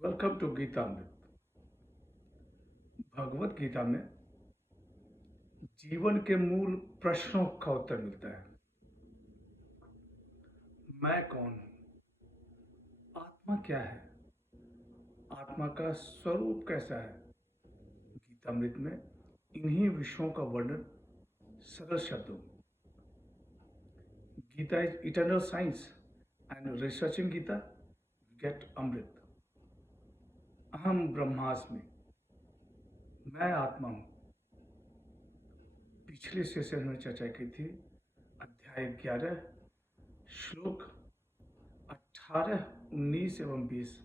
Welcome to Geetamrit. Bhagavad Gita में जीवन के मूल प्रश्नों का उत्तर मिलता है। मैं कौन हूं? आत्मा क्या है? आत्मा का स्वरूप कैसा है? गीतामृत में इन्हीं विषयों का वर्णन सरल शब्दों में। Gita is eternal science and researching Gita गेट अमृत। अहम ब्रह्मास्मि, मैं आत्मा हूं। पिछले सेशन में चर्चा की थी अध्याय 11 श्लोक 18, 19 एवं 20।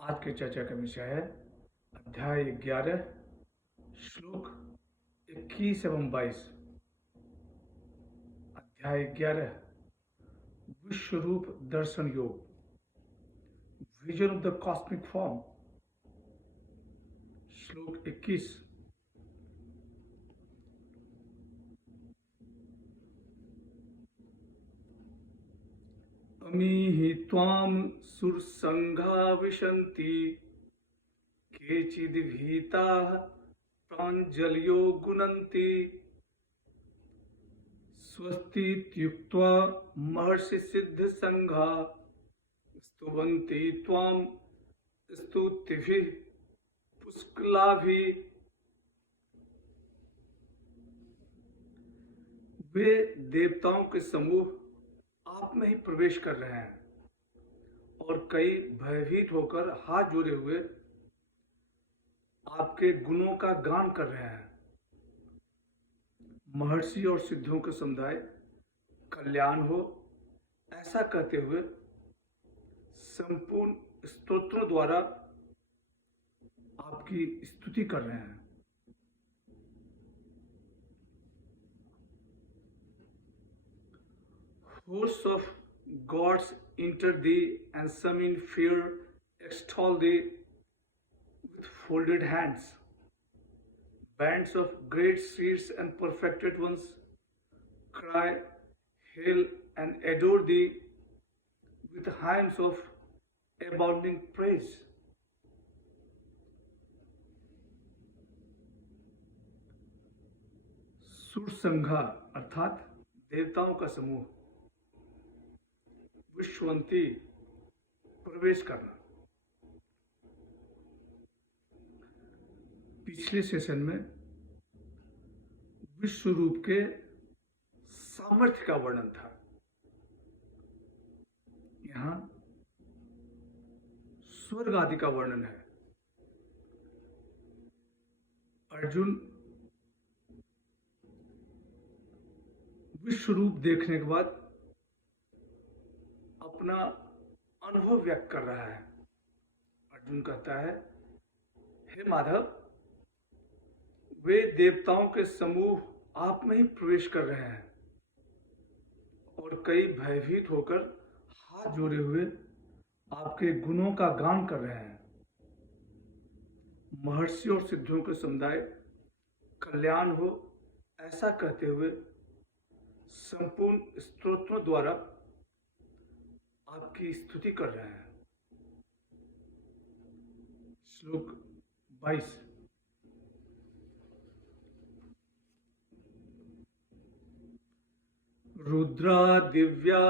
आज की चर्चा का विषय है अध्याय 11 श्लोक 21 एवं 22। अध्याय 11 विश्वरूप दर्शन योग, vision of the cosmic form. श्लोक 21 अमीहि त्वां सुरसंघा विशन्ति केचिद्भीताः प्राञ्जलयो गुणन्ति स्वस्तीत्युक्त्वा महर्षिसिद्धसंघा स्तुवन्ति त्वां स्तुतिभिः पुष्कलाभिः। वे देवताओं के समूह आप में ही प्रवेश कर रहे हैं और कई भयभीत होकर हाथ जोड़े हुए आपके गुणों का गान कर रहे हैं। महर्षि और सिद्धों के समुदाय कल्याण हो ऐसा कहते हुए संपूर्ण स्तोत्रों द्वारा आपकी स्तुति कर रहे हैं। Hosts of gods enter thee, and some in fear extol thee with folded hands. Bands of great seers and perfected ones cry, hail, and adore thee with hymns of abounding praise. सुरसंघा अर्थात देवताओं का समूह, विश्वंती प्रवेश करना। पिछले session में विश्व रूप के सामर्थ्य का वर्णन था। यहां स्वर्ग आदि का वर्णन है। अर्जुन विश्व रूप देखने के बाद अपना अनुभव व्यक्त कर रहा है। अर्जुन कहता है, हे माधव, वे देवताओं के समूह आप में ही प्रवेश कर रहे हैं और कई भयभीत होकर हाथ जोड़े हुए आपके गुणों का गान कर रहे हैं। महर्षि और सिद्धों के समुदाय कल्याण हो ऐसा कहते हुए संपूर्ण स्तोत्रों द्वारा आपकी स्तुति कर रहे हैं। श्लोक 22 रुद्रा दिव्या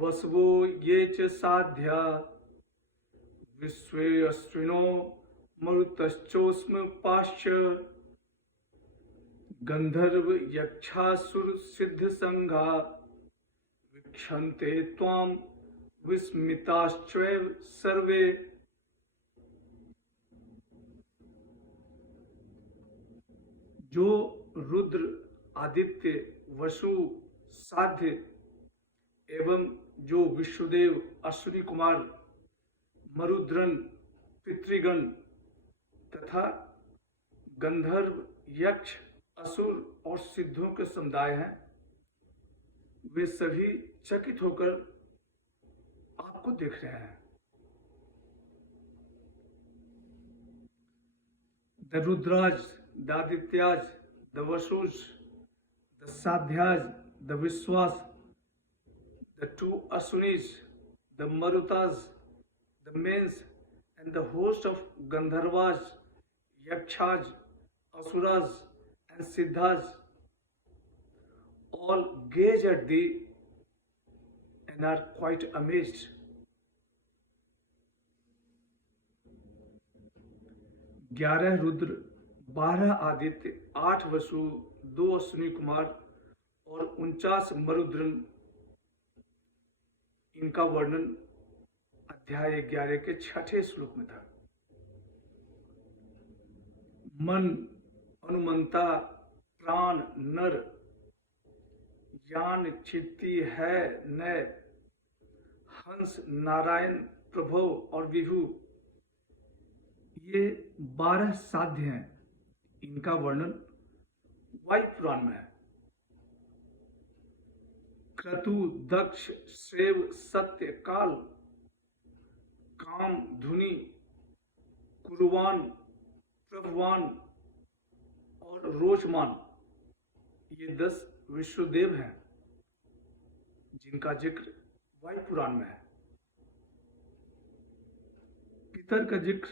वसवो ये च साध्या विश्वे अश्विनो मरुतश्चोस्म पाश्च गंधर्व यक्षासुर सिद्ध संघा वीक्षन्ते त्वां विस्मिताश्चैव सर्वे। जो रुद्र, आदित्य, वसु, साध्य एवं जो विश्वदेव, अश्विनी कुमार, मरुद्रन, पितृगण तथा गंधर्व, यक्ष, असुर और सिद्धों के समुदाय हैं, वे सभी चकित होकर आपको देख रहे हैं। The Rudras, the Adityas, the Vasus, the Sadhyas, the Vishvas, the two Asunis, the Marutas, the mains and the host of Gandharvas, Yakshas, Asuras, and Siddhas all gaze at thee and are quite amazed. 11 Rudra, 12 Aditya, 8 वसु, 2 अश्विनी कुमार और 49 मरुद्रन, इनका वर्णन अध्याय 11 के 6ठे श्लोक में था। मन, अनुमंता, प्राण, नर, यान, चित्ती, है, नय, हंस, नारायण, प्रभव और विभु, ये 12 साध्य हैं। इनका वर्णन वायु पुराण में है। क्रतु, दक्ष, श्रेव, सत्य, काल, काम, धुनि, कुरुवान, प्रभवान और रोचमान, ये 10 विश्वदेव हैं जिनका जिक्र वायु पुराण में है। पितर का जिक्र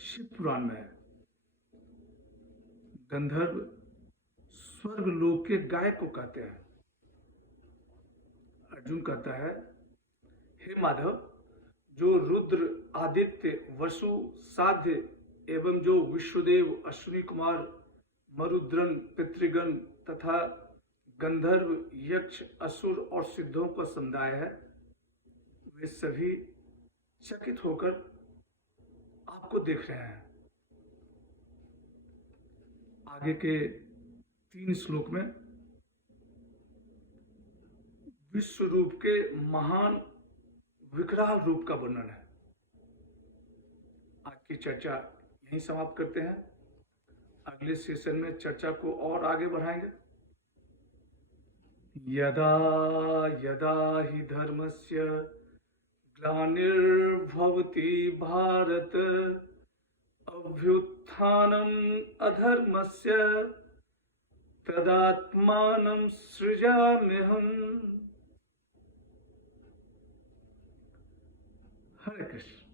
शिव पुराण में है। गंधर्व स्वर्ग लोक के गाय को कहते हैं। अर्जुन कहता है, हे माधव, जो रुद्र, आदित्य, वसु, साध्य एवं जो विश्वदेव, अश्विनी कुमार, मरुद्रन, पितृगण तथा गंधर्व, यक्ष, असुर और सिद्धों का समुदाय है, वे सभी चकित होकर आपको देख रहे हैं। आगे के 3 श्लोक में विश्व रूप के महान विकराल रूप का वर्णन है। आज की चर्चा यहीं समाप्त करते हैं। अगले सेशन में चर्चा को और आगे बढ़ाएंगे। यदा यदा हि धर्मस्य ग्लानिर्भवति भारत अभ्युत्थानम् अधर्मस्य तदात्मानं सृजाम्यहम्। हरे कृष्ण।